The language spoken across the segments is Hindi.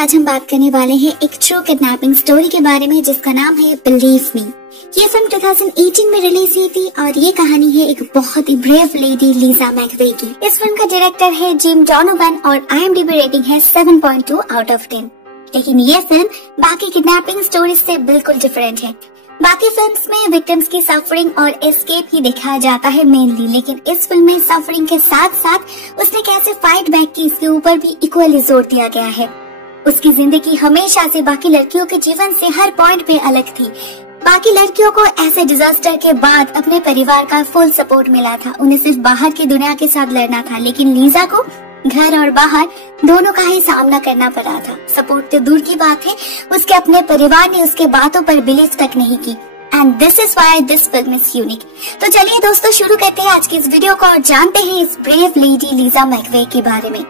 आज हम बात करने वाले हैं एक ट्रू किडनैपिंग स्टोरी के बारे में जिसका नाम है बिलीव मी। ये फिल्म 2018 में रिलीज हुई थी और ये कहानी है एक बहुत ही ब्रेव लेडी लीजा मैकवे की। इस फिल्म का डायरेक्टर है जिम डोनोवन और IMDb रेटिंग है 7.2 आउट ऑफ 10। लेकिन ये फिल्म बाकी किडनैपिंग स्टोरीज से बिल्कुल डिफरेंट है। बाकी फिल्म्स में विक्टिम्स की सफरिंग और एस्केप ही दिखाया जाता है मेनली, लेकिन इस फिल्म में सफरिंग के साथ साथ उसने कैसे फाइट बैक की इसके ऊपर भी इक्वली जोर दिया गया है। उसकी जिंदगी हमेशा से बाकी लड़कियों के जीवन से हर पॉइंट पे अलग थी। बाकी लड़कियों को ऐसे डिजास्टर के बाद अपने परिवार का फुल सपोर्ट मिला था, उन्हें सिर्फ बाहर की दुनिया के साथ लड़ना था, लेकिन लीजा को घर और बाहर दोनों का ही सामना करना पड़ा था। सपोर्ट तो दूर की बात है, उसके अपने परिवार ने उसके बातों पर बिलीव तक नहीं की। And this is why this film is unique. तो चलिए दोस्तों शुरू करते हैं आज की इस वीडियो को और जानते हैं इस ब्रेव लेडी लीजा मैकवे के बारे में।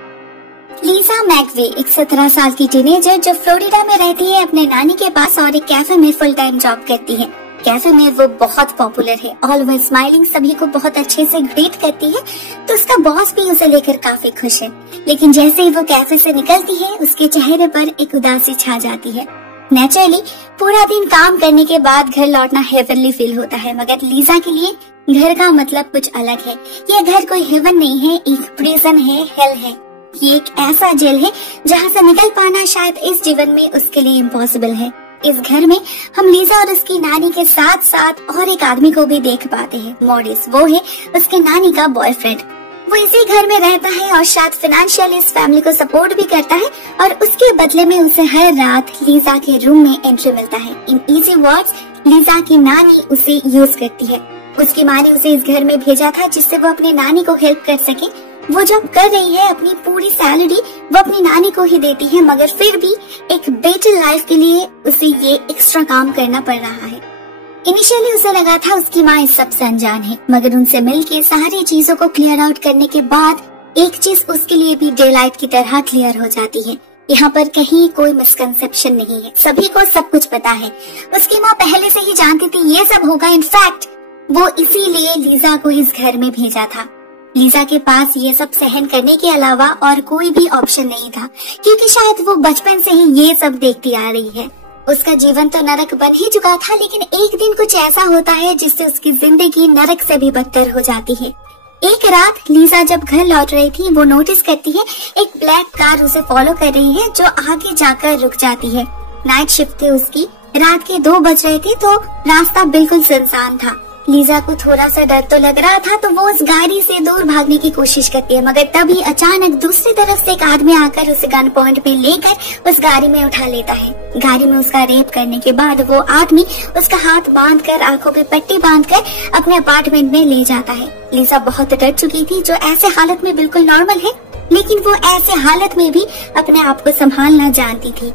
लीजा मैकवे एक 17 साल की टीनेजर जो फ्लोरिडा में रहती है अपने नानी के पास और एक कैफे में फुल टाइम जॉब करती है। कैफे में वो बहुत पॉपुलर है, ऑलवेज स्माइलिंग, सभी को बहुत अच्छे से ग्रीट करती है, तो उसका बॉस भी उसे लेकर काफी खुश है। लेकिन जैसे ही वो कैफे से निकलती है उसके चेहरे पर एक उदासी छा जाती है। नेचुरली पूरा दिन काम करने के बाद घर लौटना हेवनली फील होता है, मगर लीजा के लिए घर का मतलब कुछ अलग है। ये घर कोई हेवन नहीं है, एक प्रिजन है, हेल है। ये एक ऐसा जेल है जहाँ से निकल पाना शायद इस जीवन में उसके लिए इम्पॉसिबल है। इस घर में हम लीजा और उसकी नानी के साथ साथ और एक आदमी को भी देख पाते हैं, मॉरिस। वो है उसके नानी का बॉयफ्रेंड। वो इसी घर में रहता है और शायद फाइनेंशियली इस फैमिली को सपोर्ट भी करता है और उसके बदले में उसे हर रात लीजा के रूम में एंट्री मिलता है। इन इजी वर्ड्स, लीजा की नानी उसे यूज करती है। उसकी माँ ने उसे इस घर में भेजा था जिससे वो अपनी नानी को हेल्प कर सके। वो जब कर रही है अपनी पूरी सैलरी वो अपनी नानी को ही देती है, मगर फिर भी एक बेटर लाइफ के लिए उसे ये एक्स्ट्रा काम करना पड़ रहा है। इनिशियली उसे लगा था उसकी माँ इस सब से अनजान है, मगर उनसे मिलके सारी चीजों को क्लियर आउट करने के बाद एक चीज उसके लिए भी डे लाइट की तरह क्लियर हो जाती है। यहाँ पर कहीं कोई मिसकंसेप्शन नहीं है, सभी को सब कुछ पता है। उसकी माँ पहले से ही जानती थी ये सब होगा। इनफैक्ट वो इसीलिए लीजा को इस घर में भेजा था। लीजा के पास ये सब सहन करने के अलावा और कोई भी ऑप्शन नहीं था, क्योंकि शायद वो बचपन से ही ये सब देखती आ रही है। उसका जीवन तो नरक बन ही चुका था, लेकिन एक दिन कुछ ऐसा होता है जिससे उसकी जिंदगी नरक से भी बदतर हो जाती है। एक रात लीजा जब घर लौट रही थी वो नोटिस करती है एक ब्लैक कार उसे फॉलो कर रही है जो आगे जाकर रुक जाती है। नाइट शिफ्ट थी उसकी, रात के 2 बज रहे थे, तो रास्ता बिल्कुल सुनसान था। लीजा को थोड़ा सा डर तो लग रहा था, तो वो उस गाड़ी से दूर भागने की कोशिश करती है, मगर तभी अचानक दूसरी तरफ से एक आदमी आकर उसे गन पॉइंट पे लेकर उस गाड़ी में उठा लेता है। गाड़ी में उसका रेप करने के बाद वो आदमी उसका हाथ बांधकर, आंखों पे पट्टी बांधकर अपने अपार्टमेंट में ले जाता है। लीजा बहुत डर चुकी थी, जो ऐसे हालत में बिल्कुल नॉर्मल है, लेकिन वो ऐसे हालत में भी अपने आप को संभालना जानती थी।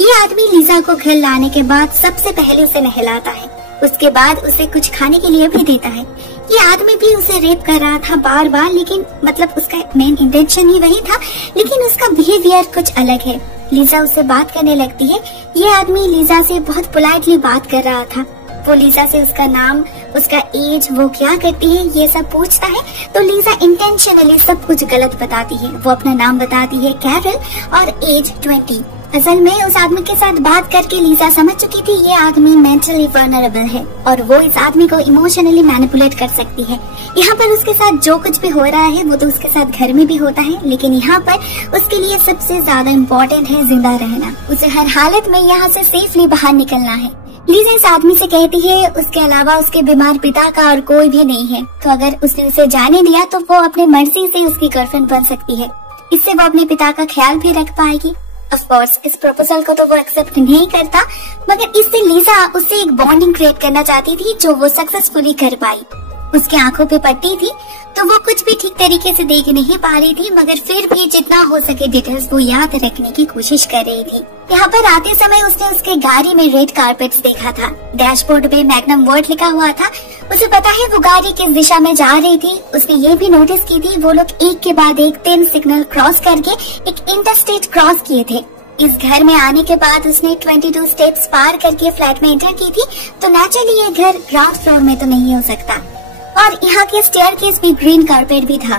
ये आदमी लीजा को घर लाने के बाद सबसे पहले उसे नहलाता है, उसके बाद उसे कुछ खाने के लिए भी देता है। ये आदमी भी उसे रेप कर रहा था बार बार, लेकिन मतलब उसका मेन इंटेंशन ही वही था, लेकिन उसका बिहेवियर कुछ अलग है। लीजा उससे बात करने लगती है। ये आदमी लीजा से बहुत पोलाइटली बात कर रहा था। वो लीजा से उसका नाम, उसका एज, वो क्या करती है, ये सब पूछता है, तो लीजा इंटेंशनली सब कुछ गलत बताती है। वो अपना नाम बताती है कैरल और एज 20। असल में उस आदमी के साथ बात करके लीजा समझ चुकी थी ये आदमी मेंटली वल्नरेबल है और वो इस आदमी को इमोशनली मैनिपुलेट कर सकती है। यहाँ पर उसके साथ जो कुछ भी हो रहा है वो तो उसके साथ घर में भी होता है, लेकिन यहाँ पर उसके लिए सबसे ज्यादा इम्पोर्टेंट है जिंदा रहना। उसे हर हालत में यहाँ से सेफली बाहर निकलना है। लीजा इस आदमी से कहती है उसके अलावा उसके बीमार पिता का और कोई भी नहीं है, तो अगर उसने उसे जाने दिया तो वो अपने मर्जी से उसकी गर्लफ्रेंड बन सकती है। इससे वो अपने पिता का ख्याल भी रख पाएगी। ऑफ कोर्स इस प्रपोजल को तो वो एक्सेप्ट नहीं करता, मगर इससे लीजा उससे एक बॉन्डिंग क्रिएट करना चाहती थी जो वो सक्सेसफुली कर पाई। उसकी आंखों पे पट्टी थी तो वो कुछ भी ठीक तरीके से देख नहीं पा रही थी, मगर फिर भी जितना हो सके डिटेल्स वो याद रखने की कोशिश कर रही थी। यहाँ पर आते समय उसने उसके गाड़ी में रेड कारपेट्स देखा था। डैशबोर्ड पे मैग्नम वर्ड लिखा हुआ था। उसे पता है वो गाड़ी किस दिशा में जा रही थी। उसने ये भी नोटिस की थी वो लोग एक के बाद एक 10 सिग्नल क्रॉस करके एक इंटरस्टेट क्रॉस किए थे। इस घर में आने के बाद उसने 22 स्टेप्स पार करके फ्लैट में एंटर की थी, तो नेचुरली ये घर ग्राउंड फ्लोर में तो नहीं हो सकता। और यहाँ के स्टेयरकेस भी ग्रीन कारपेट भी था।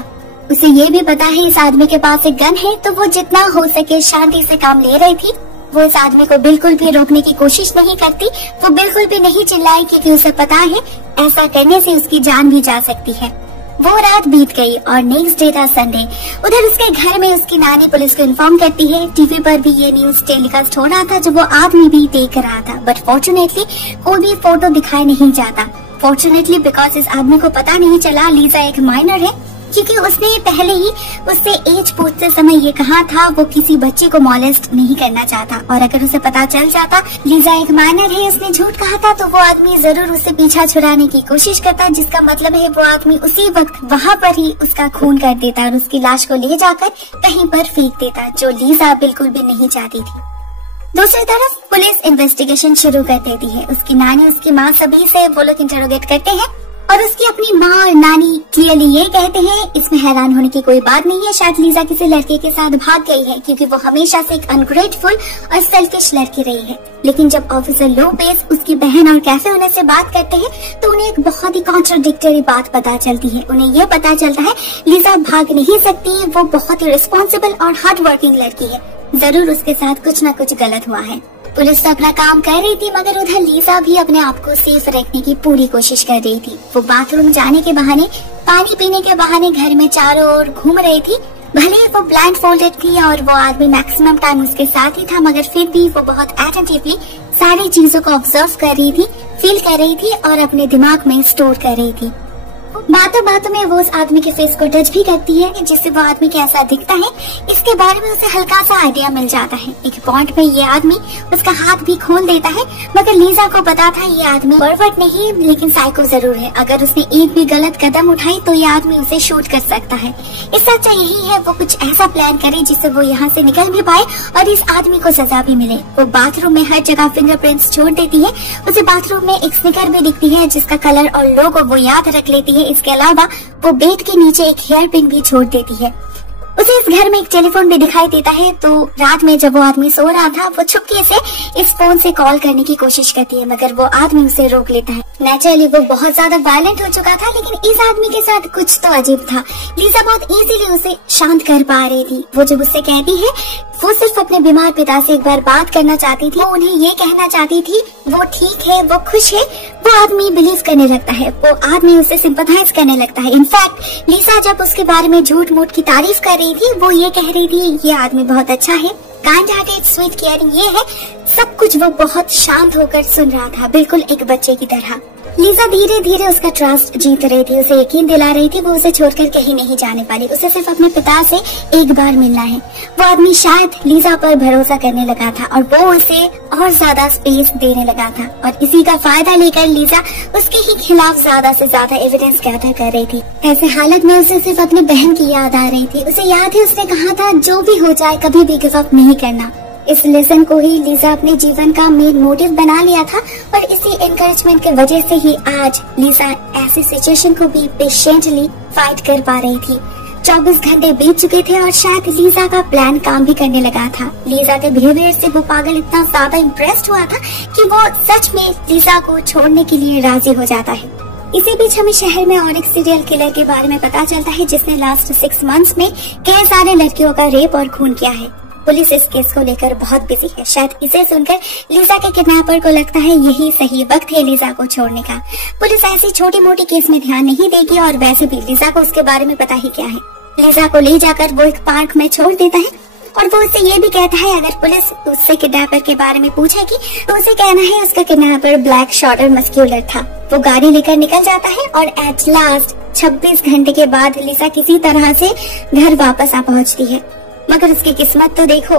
उसे ये भी पता है इस आदमी के पास एक गन है, तो वो जितना हो सके शांति से काम ले रही थी। वो इस आदमी को बिल्कुल भी रोकने की कोशिश नहीं करती, वो बिल्कुल भी नहीं चिल्लाई, क्योंकि उसे पता है ऐसा करने से उसकी जान भी जा सकती है। वो रात बीत गई और नेक्स्ट डे था संडे। उधर उसके घर में उसकी नानी पुलिस को इन्फॉर्म करती है। टीवी पर भी ये न्यूज टेलीकास्ट हो रहा था जो वो आदमी भी देख रहा था, बट फॉर्चुनेटली कोई भी फोटो दिखाई नहीं जाता। फॉर्चुनेटली बिकॉज इस आदमी को पता नहीं चला लीजा एक माइनर है, क्योंकि उसने पहले ही उससे एज पूछते समय ये कहा था वो किसी बच्चे को मॉलेस्ट नहीं करना चाहता, और अगर उसे पता चल जाता लीजा एक माइनर है, उसने झूठ कहा था, तो वो आदमी जरूर उससे पीछा छुड़ाने की कोशिश करता, जिसका मतलब है वो आदमी उसी वक्त वहाँ पर ही उसका खून कर देता और उसकी लाश को ले जाकर कहीं पर फेंक देता, जो लीजा बिल्कुल भी नहीं चाहती थी। दूसरी तरफ पुलिस इन्वेस्टिगेशन शुरू कर देती है। उसकी नानी, उसकी माँ, सभी से वो लोग इंटरोगेट करते हैं और उसकी अपनी माँ और नानी क्लियरली ये कहते हैं इसमें हैरान होने की कोई बात नहीं है, शायद लीजा किसी लड़के के साथ भाग गई है, क्योंकि वो हमेशा से एक अनग्रेटफुल और सेल्फिश लड़की रही है। लेकिन जब ऑफिसर लोपेज उसकी बहन और कैफे ओनर से बात करते हैं तो उन्हें एक बहुत ही कॉन्ट्राडिक्टरी बात पता चलती है। उन्हें ये पता चलता है लीजा भाग नहीं सकती, वो बहुत ही रिस्पॉन्सिबल और हार्ड वर्किंग लड़की है, जरूर उसके साथ कुछ न कुछ गलत हुआ है। पुलिस तो अपना काम कर रही थी, मगर उधर लीजा भी अपने आप को सेफ रखने की पूरी कोशिश कर रही थी। वो बाथरूम जाने के बहाने, पानी पीने के बहाने घर में चारों ओर घूम रही थी। भले ही वो ब्लाइंड फोल्डेड थी और वो आदमी मैक्सिमम टाइम उसके साथ ही था, मगर फिर भी वो बहुत अटेंटिवली सारी चीजों को ऑब्जर्व कर रही थी, फील कर रही थी और अपने दिमाग में स्टोर कर रही थी। बातों बातों में वो उस आदमी के फेस को टच भी करती है, जिससे वो आदमी कैसा दिखता है इसके बारे में उसे हल्का सा आइडिया मिल जाता है। एक पॉइंट में ये आदमी उसका हाथ भी खोल देता है, मगर लीजा को पता था ये आदमी परवर्ट नहीं लेकिन साइको जरूर है। अगर उसने एक भी गलत कदम उठाई तो ये आदमी उसे शूट कर सकता है। इससे अच्छा यही है वो कुछ ऐसा प्लान करे जिससे वो यहाँ से निकल भी पाए और इस आदमी को सजा भी मिले। वो बाथरूम में हर जगह फिंगरप्रिंट्स छोड़ देती है। उसे बाथरूम में एक स्निकर भी दिखती है जिसका कलर और लोगो वो याद रख लेती है। इसके अलावा वो बेड के नीचे एक हेयर पिन भी छोड़ देती है। उसे इस घर में एक टेलीफोन भी दिखाई देता है, तो रात में जब वो आदमी सो रहा था वो छुपके से इस फोन से कॉल करने की कोशिश करती है, मगर वो आदमी उसे रोक लेता है। नेचुरली वो बहुत ज्यादा वायलेंट हो चुका था, लेकिन इस आदमी के साथ कुछ तो अजीब था। लीजा बहुत इजीली उसे शांत कर पा रही थी। वो जब उससे कहती है वो सिर्फ अपने बीमार पिता से एक बार बात करना चाहती थी, वो उन्हें ये कहना चाहती थी वो ठीक है, वो खुश है, वो आदमी बिलीव करने लगता है, वो आदमी उसे सिंपैथाइज करने लगता है। इनफैक्ट लीजा जब उसके बारे में झूठ मूठ की तारीफ कर रही थी, वो ये कह रही थी ये आदमी बहुत अच्छा है, काइंड हार्टेड, स्वीट, केयरिंग, ये है सब कुछ। वो बहुत शांत होकर सुन रहा था, बिल्कुल एक बच्चे की तरह। लीजा धीरे धीरे उसका ट्रस्ट जीत रही थी, उसे यकीन दिला रही थी वो उसे छोड़कर कहीं नहीं जाने वाली, उसे सिर्फ अपने पिता से एक बार मिलना है। वो आदमी शायद लीजा पर भरोसा करने लगा था और वो उसे और ज्यादा स्पेस देने लगा था, और इसी का फायदा लेकर लीजा उसके ही खिलाफ ज्यादा से ज्यादा एविडेंस गैदर कर रही थी। ऐसे हालत में उसे सिर्फ अपनी बहन की याद आ रही थी। उसे याद है उसने कहा था जो भी हो जाए कभी भी गिव अप नहीं करना। इस लेसन को ही लीजा अपने जीवन का मेन मोटिव बना लिया था, और इसी एनकरेजमेंट की वजह से ही आज लीजा ऐसी सिचुएशन को भी पेशेंटली फाइट कर पा रही थी। 24 घंटे बीत चुके थे और शायद लीजा का प्लान काम भी करने लगा था। लीजा के बिहेवियर से वो पागल इतना ज्यादा इम्प्रेस्ड हुआ था कि वो सच में लीजा को छोड़ने के लिए राजी हो जाता है। इसी बीच हमें शहर में और एक सीरियल किलर के बारे में पता चलता है जिसने लास्ट 6 मंथ्स में कई सारे लड़कियों का रेप और खून किया है। पुलिस इस केस को लेकर बहुत बिजी है। शायद इसे सुनकर लीजा के किडनैपर को लगता है यही सही वक्त है लीजा को छोड़ने का। पुलिस ऐसी छोटी मोटी केस में ध्यान नहीं देगी, और वैसे भी लीजा को उसके बारे में पता ही क्या है। लीजा को ले जाकर वो एक पार्क में छोड़ देता है और वो उससे ये भी कहता है अगर पुलिस उससे किडनैपर के बारे में पूछेगी तो उसे कहना है उसका किडनैपर ब्लैक, शॉर्ट और मस्क्यूलर था। वो गाड़ी लेकर निकल जाता है और एट लास्ट 26 घंटे के बाद लीजा किसी तरह से घर वापस आ पहुंचती है। मगर उसकी किस्मत तो देखो,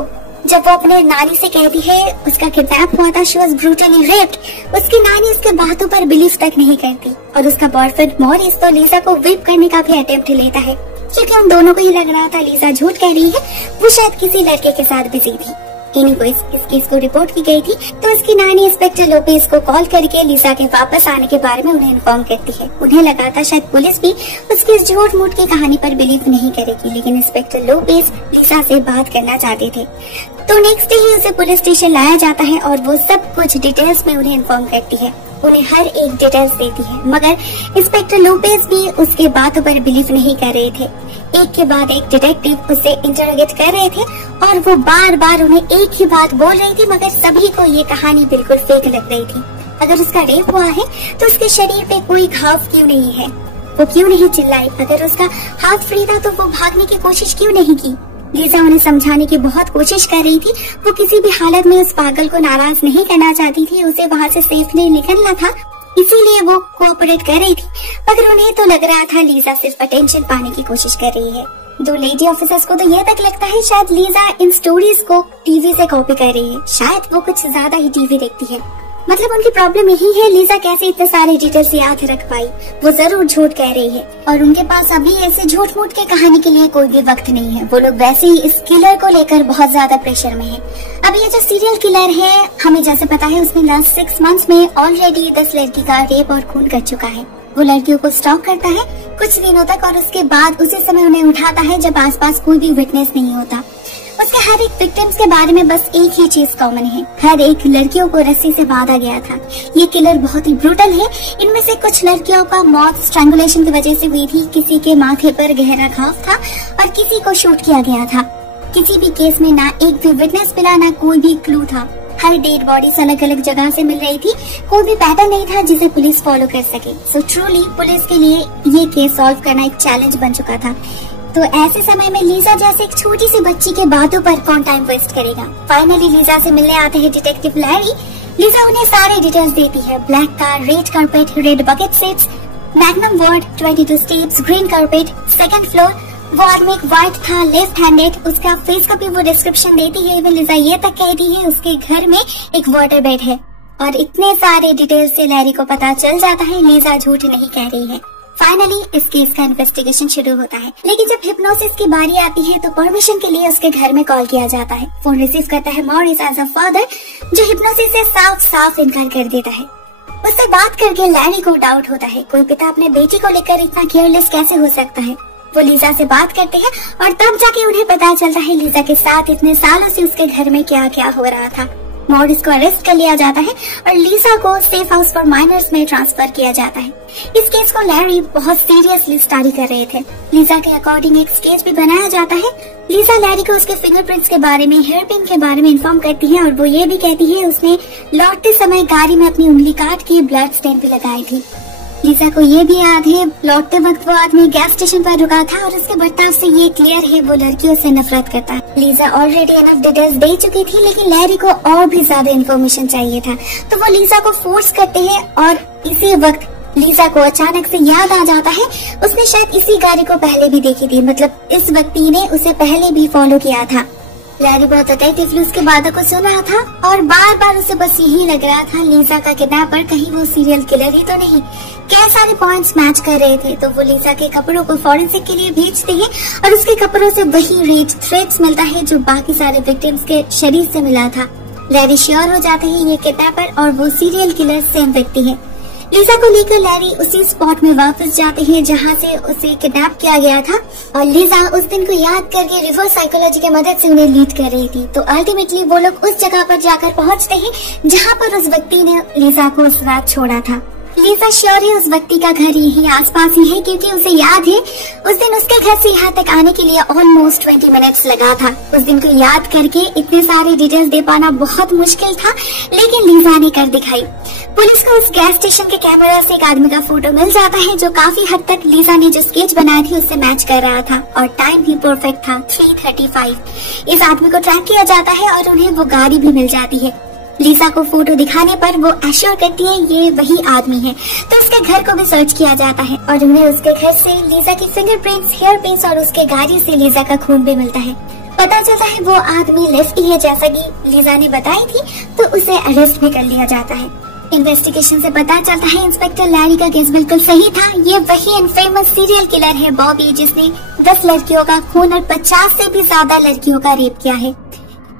जब वो अपने नानी से कहती है उसका किडनैप हुआ था, शी वाज ब्रूटली रेप्ड, उसकी नानी उसके बातों पर बिलीव तक नहीं करती, और उसका बॉयफ्रेंड मॉरिस तो लीजा को विप करने का भी अटेम्प्ट लेता है, क्योंकि उन दोनों को ही लग रहा था लीजा झूठ कह रही है, वो शायद किसी लड़के के साथ बिजी थी। एनीवेज इस केस को रिपोर्ट की गई थी, तो उसकी नानी इंस्पेक्टर लोपेज को कॉल करके लीजा के वापस आने के बारे में उन्हें इन्फॉर्म करती है। उन्हें लगा था शायद पुलिस भी उसकी इस झूठ मूठ की कहानी पर बिलीव नहीं करेगी, लेकिन इंस्पेक्टर लोपेज लीजा से बात करना चाहते थे। तो नेक्स्ट डे ही उसे पुलिस स्टेशन लाया जाता है और वो सब कुछ डिटेल्स में उन्हें इन्फॉर्म करती है, उन्हें हर एक डिटेल्स देती है, मगर इंस्पेक्टर लोपेज भी उसके बातों पर बिलीव नहीं कर रहे थे। एक के बाद एक डिटेक्टिव उसे इंटरोगेट कर रहे थे और वो बार बार उन्हें एक ही बात बोल रही थी, मगर सभी को ये कहानी बिल्कुल फेक लग रही थी। अगर उसका रेप हुआ है तो उसके शरीर पे कोई घाव क्यों नहीं है, वो क्यों नहीं चिल्लाई? अगर उसका हाथ फ्री था तो वो भागने की कोशिश क्यों नहीं की? लीजा उन्हें समझाने की बहुत कोशिश कर रही थी। वो किसी भी हालत में उस पागल को नाराज नहीं करना चाहती थी, उसे वहाँ से सेफली निकलना था, इसीलिए वो कोऑपरेट कर रही थी। मगर उन्हें तो लग रहा था लीजा सिर्फ अटेंशन पाने की कोशिश कर रही है। दो लेडी ऑफिसर्स को तो यह तक लगता है शायद लीजा इन स्टोरीज को टीवी से कॉपी कर रही है। शायद वो कुछ ज्यादा ही टीवी देखती है। मतलब उनकी प्रॉब्लम यही है, लीजा कैसे इतने सारे डिटेल्स याद रख पाई। वो जरूर झूठ कह रही है और उनके पास अभी ऐसे झूठ मूठ के कहानी के लिए कोई भी वक्त नहीं है। वो लोग वैसे ही इस किलर को लेकर बहुत ज्यादा प्रेशर में है। अब ये जो सीरियल किलर है, हमें जैसे पता है उसने लास्ट 6 मंथ्स में ऑलरेडी 10 लड़की का रेप और खून कर चुका है। वो लड़कियों को स्टॉक करता है कुछ दिनों तक और उसके बाद उसी समय उन्हें उठाता है जब आसपास कोई भी विटनेस नहीं होता। उसके हर एक विक्टिम्स के बारे में बस एक ही चीज कॉमन है, हर एक लड़कियों को रस्सी से बांधा गया था। ये किलर बहुत ही ब्रूटल है। इनमें से कुछ लड़कियों का मौत स्ट्रैंगुलेशन की वजह से हुई थी, किसी के माथे पर गहरा घाव था और किसी को शूट किया गया था। किसी भी केस में ना एक भी विटनेस मिला, ना कोई भी क्लू था। हर डेड बॉडीज अलग अलग जगह से मिल रही थी। कोई भी पैटर्न नहीं था जिसे पुलिस फॉलो कर सके। सो ट्रूली पुलिस के लिए ये केस सॉल्व करना एक चैलेंज बन चुका था। तो ऐसे समय में लीजा जैसे एक छोटी सी बच्ची के बातों पर कौन टाइम वेस्ट करेगा। फाइनली लीजा से मिलने आते हैं डिटेक्टिव लैरी। लीजा उन्हें सारे डिटेल्स देती है, black car, red carpet, red bucket seats, magnum ward, 22 steps, green carpet, second floor. वो आदमी एक वाइट था, लेफ्ट हैंडेड, उसका फेस का भी वो डिस्क्रिप्शन देती है। इवन लीजा ये तक कहती है उसके घर में एक वाटर बेड है। और इतने सारे डिटेल्स से लैरी को पता चल जाता है लीजा झूठ नहीं कह रही है। फाइनली इस केस का इन्वेस्टिगेशन शुरू होता है। लेकिन जब हिप्नोसिस की बारी आती है तो परमिशन के लिए उसके घर में कॉल किया जाता है। फोन रिसीव करता है मॉरिस एज अ फादर, जो हिप्नोसिस से साफ साफ इनकार कर देता है। उससे बात करके लैरी को डाउट होता है, कोई पिता अपने बेटी को लेकर इतना केयरलेस कैसे हो सकता है। वो लीजा से बात करते हैं और तब जाके उन्हें पता चलता है लीजा के साथ इतने सालों से उसके घर में क्या क्या हो रहा था। मॉरिस को अरेस्ट कर लिया जाता है और लीजा को सेफ हाउस फॉर माइनर्स में ट्रांसफर किया जाता है। इस केस को लैरी बहुत सीरियसली स्टडी कर रहे थे। लीजा के अकॉर्डिंग एक स्केच भी बनाया जाता है। लीजा लैरी को उसके फिंगरप्रिंट्स के बारे में, हेयर पिन के बारे में इन्फॉर्म करती है और वो ये भी कहती है उसने लौटते समय गाड़ी में अपनी उंगली काट के ब्लड स्टेन भी लगाई थी। लीजा को ये भी याद है लौटते वक्त वो आदमी गैस स्टेशन पर रुका था और उसके बर्ताव से ये क्लियर है वो लड़कियों से नफरत करता है। लीजा ऑलरेडी इनफ डिटेल्स दे चुकी थी, लेकिन लैरी को और भी ज्यादा इन्फॉर्मेशन चाहिए था, तो वो लीजा को फोर्स करते हैं और इसी वक्त लीजा को अचानक से याद आ जाता है उसने शायद इसी गाड़ी को पहले भी देखी थी, मतलब इस व्यक्ति ने उसे पहले भी फॉलो किया था। लैरी बहुत अटेंटिवली उसके बातों को सुन रहा था और बार बार उसे बस यही लग रहा था लीजा का किडनैपर कहीं वो सीरियल किलर ही तो नहीं। कई सारे पॉइंट्स मैच कर रहे थे, तो वो लीजा के कपड़ों को फॉरेंसिक के लिए भेजते हैं और उसके कपड़ों से वही रेड थ्रेड्स मिलता है जो बाकी सारे विक्टिम्स के शरीर से मिला था। लैरी श्योर हो जाते हैं ये किडनैपर और वो सीरियल किलर सेम व्यक्ति है। लीजा को लेकर लैरी उसी स्पॉट में वापस जाते हैं जहाँ से उसे किडनैप किया गया था और लीजा उस दिन को याद करके रिवर्स साइकोलॉजी की मदद से उन्हें लीड कर रही थी। तो अल्टीमेटली वो लोग उस जगह पर जाकर पहुँचते हैं जहाँ पर उस व्यक्ति ने लीजा को उस रात छोड़ा था। लीजा श्योर है उस व्यक्ति का घर यही आसपास ही है, क्योंकि उसे याद है उस दिन उसके घर से यहाँ तक आने के लिए ऑलमोस्ट 20 मिनट्स लगा था। उस दिन को याद करके इतने सारे डिटेल्स दे पाना बहुत मुश्किल था, लेकिन लीजा ने कर दिखाई। पुलिस को उस गैस स्टेशन के कैमरा से एक आदमी का फोटो मिल जाता है जो काफी हद तक लीजा ने जो स्केच बनाई थी उससे मैच कर रहा था और टाइम भी परफेक्ट था, 3:35। इस आदमी को ट्रैक किया जाता है और उन्हें वो गाड़ी भी मिल जाती है। लीजा को फोटो दिखाने पर वो एश्योर करती है ये वही आदमी है, तो उसके घर को भी सर्च किया जाता है और उन्हें उसके घर से लीजा की फिंगरप्रिंट्स, हेयर पिन्स और उसके गाड़ी से लीजा का खून भी मिलता है। पता चलता है वो आदमी लेफ्टी है जैसा कि लीजा ने बताई थी, तो उसे अरेस्ट भी कर लिया जाता है। इन्वेस्टिगेशन से पता चलता है इंस्पेक्टर लैरी का केस बिल्कुल सही था। ये वही इनफेमस सीरियल किलर है बॉबी, जिसने 10 लड़कियों का खून और 50 से भी ज्यादा लड़कियों का रेप किया है।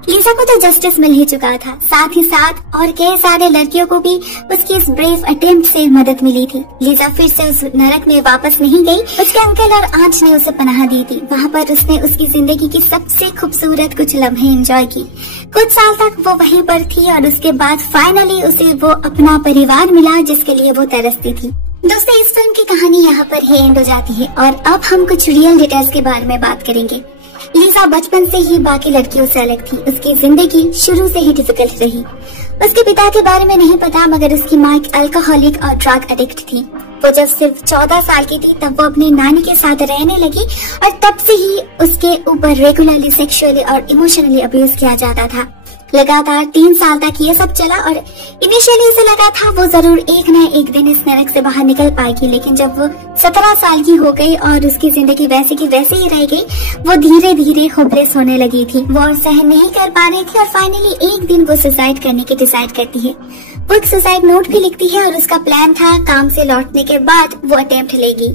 लीजा को तो जस्टिस मिल ही चुका था, साथ ही साथ और कई सारे लड़कियों को भी उसकी इस ब्रेव अटेम्प्ट से मदद मिली थी। लीजा फिर से उस नरक में वापस नहीं गई। उसके अंकल और आंट ने उसे पनाह दी थी। वहाँ पर उसने उसकी जिंदगी की सबसे खूबसूरत कुछ लम्हे एंजॉय की। कुछ साल तक वो वहीं पर थी और उसके बाद फाइनली उसे वो अपना परिवार मिला जिसके लिए वो तरसती थी। दोस्तों, इस फिल्म की कहानी यहाँ पर ही एंड हो जाती है और अब हम कुछ रियल डिटेल्स के बारे में बात करेंगे। लीजा बचपन से ही बाकी लड़कियों से अलग थी। उसकी जिंदगी शुरू से ही डिफिकल्ट रही। उसके पिता के बारे में नहीं पता, मगर उसकी माँ एक अल्कोहलिक और ड्रग एडिक्ट थी। वो जब सिर्फ 14 साल की थी तब वो अपनी नानी के साथ रहने लगी और तब से ही उसके ऊपर रेगुलरली सेक्सुअली और इमोशनली अब्यूज किया जाता था। लगातार 3 साल तक ये सब चला और इनिशियली उसे लगा था वो जरूर एक न एक दिन इस नरक से बाहर निकल पाएगी, लेकिन जब वो 17 साल की हो गई और उसकी जिंदगी वैसे की वैसे ही रह गई, वो धीरे धीरे होपलेस होने लगी थी। वो और सहन नहीं कर पा रही थी और फाइनली एक दिन वो सुसाइड करने की डिसाइड करती है। वो एक सुसाइड नोट भी लिखती है और उसका प्लान था काम से लौटने के बाद वो अटेम्प्ट लेगी।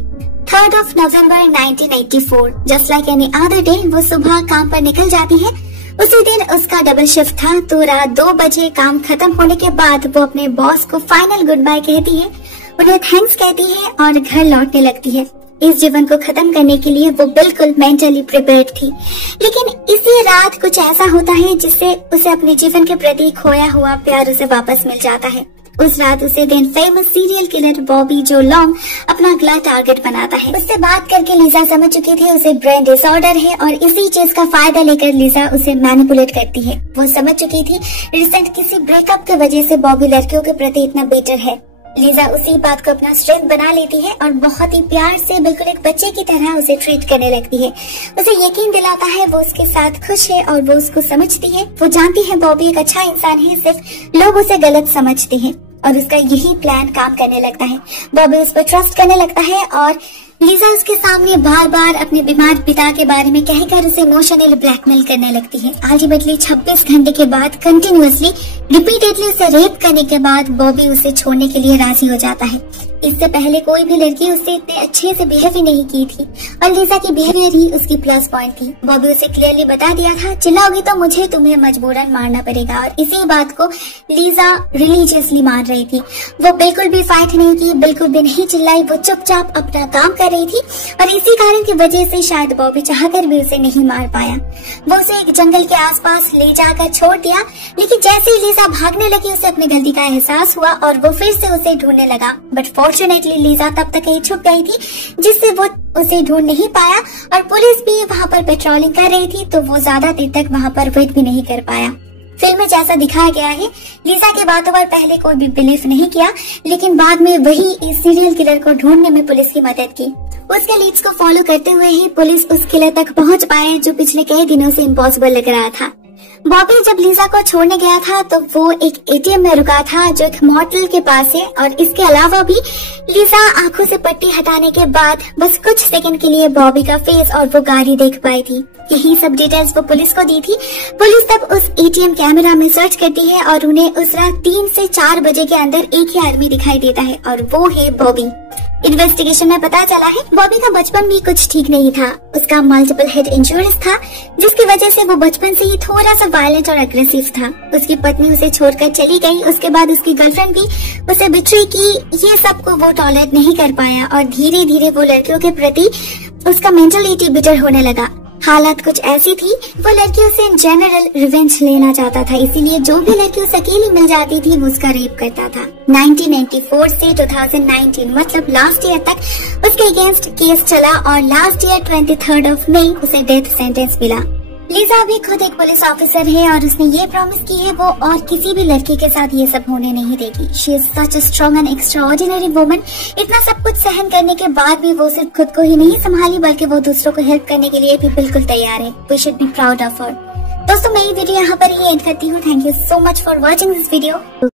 3 नवंबर 1984, just like any other day, वो सुबह काम पर निकल जाती है। उसी दिन उसका डबल शिफ्ट था, तो रात 2 बजे काम खत्म होने के बाद वो अपने बॉस को फाइनल गुड बाय कहती है, उन्हें थैंक्स कहती है और घर लौटने लगती है। इस जीवन को खत्म करने के लिए वो बिल्कुल मेंटली प्रिपेयर्ड थी। लेकिन इसी रात कुछ ऐसा होता है जिससे उसे अपने जीवन के प्रति खोया हुआ प्यार उसे वापस मिल जाता है। उस रात उसे then famous serial killer Bobby Joe long अपना अगला टारगेट बनाता है। उससे बात करके लीजा समझ चुकी थी उसे ब्रेन डिसऑर्डर है और इसी चीज का फायदा लेकर लीजा उसे मैनिपुलेट करती है। वो समझ चुकी थी रिसेंट किसी ब्रेकअप की वजह से बॉबी लड़कियों के प्रति इतना बेटर है। लीजा उसी बात को अपना स्ट्रेंथ बना लेती है और बहुत ही प्यार से बिल्कुल एक बच्चे की तरह उसे ट्रीट करने लगती है। उसे यकीन दिलाता है वो उसके साथ खुश है और वो उसको समझती है। वो जानती है बॉबी एक अच्छा इंसान है, सिर्फ लोग उसे गलत समझते हैं और उसका यही प्लान काम करने लगता है। बॉबी उस पर ट्रस्ट करने लगता है और लीजा उसके सामने बार बार अपने बीमार पिता के बारे में कहकर उसे इमोशनली ब्लैकमेल करने लगती है। अल्टीमेटली 26 घंटे के बाद कंटिन्यूअसली रिपीटेडली उसे रेप करने के बाद बॉबी उसे छोड़ने के लिए राजी हो जाता है। इससे पहले कोई भी लड़की उससे इतने अच्छे से बिहेव ही नहीं की थी और लीजा की बिहेवियर ही उसकी प्लस पॉइंट थी। बॉबी उसे क्लियरली बता दिया था, चिल्लाओगी तो मुझे तुम्हें मजबूरन मारना पड़ेगा, और इसी बात को लीजा रिलीजियसली मान रही थी। वो बिल्कुल भी फाइट नहीं की, बिल्कुल भी नहीं चिल्लाई, वो चुपचाप अपना काम कर रही थी और इसी कारण की वजह से शायद बॉबी चाहकर भी उसे नहीं मार पाया। वो उसे एक जंगल के आसपास ले जाकर छोड़ दिया, लेकिन जैसे ही लीजा भागने लगी उसे अपनी गलती का एहसास हुआ और वो फिर से उसे ढूंढने लगा। बट फॉर्चुनेटली लीजा तब तक कहीं छुप गई थी जिससे वो उसे ढूंढ नहीं पाया और पुलिस भी वहाँ पर पेट्रोलिंग कर रही थी, तो वो ज्यादा देर तक वहाँ पर वेट भी नहीं कर पाया। फिल्म में जैसा दिखाया गया है, लीजा के बातों पर पहले कोई भी बिलीव नहीं किया, लेकिन बाद में वही इस सीरियल किलर को ढूंढने में पुलिस की मदद की। उसके लीड्स को फॉलो करते हुए ही पुलिस उस किलर तक पहुंच पाए जो पिछले कई दिनों से इम्पॉसिबल लग रहा था। बॉबी जब लीजा को छोड़ने गया था तो वो एक एटीएम में रुका था जो एक मॉडल के पास है, और इसके अलावा भी लीजा आंखों से पट्टी हटाने के बाद बस कुछ सेकंड के लिए बॉबी का फेस और वो गाड़ी देख पाई थी। यही सब डिटेल्स वो पुलिस को दी थी। पुलिस तब उस एटीएम कैमरा में सर्च करती है और उन्हें उस रात 3 से 4 बजे के अंदर एक ही आदमी दिखाई देता है और वो है बॉबी। इन्वेस्टिगेशन में पता चला है बॉबी का बचपन भी कुछ ठीक नहीं था। उसका मल्टीपल हेड इंजरीज था जिसकी वजह से वो बचपन से ही थोड़ा सा वायलेंट और अग्रेसिव था। उसकी पत्नी उसे छोड़कर चली गई, उसके बाद उसकी गर्लफ्रेंड भी उसे बिट्रे की। ये सब को वो टॉलरेट नहीं कर पाया और धीरे धीरे वो लड़कियों के प्रति उसका मेंटलिटी बिटर होने लगा। हालत कुछ ऐसी थी, वो लड़कियों से इन जनरल रिवेंज लेना चाहता था, इसीलिए जो भी लड़की उसे अकेली मिल जाती थी वो उसका रेप करता था। 1994 से 2019 मतलब लास्ट ईयर तक उसके अगेंस्ट केस चला और लास्ट ईयर 23 मई उसे डेथ सेंटेंस मिला। लीजा भी खुद एक पुलिस ऑफिसर है और उसने ये प्रॉमिस की है वो और किसी भी लड़के के साथ ये सब होने नहीं देगी। She is such a strong and extraordinary woman. इतना सब कुछ सहन करने के बाद भी वो सिर्फ खुद को ही नहीं संभाली बल्कि वो दूसरों को हेल्प करने के लिए भी बिल्कुल तैयार है। We should be proud of her. दोस्तों, मैं ये वीडियो यहाँ पर ही एंड करती हूँ। Thank you so much for watching this video.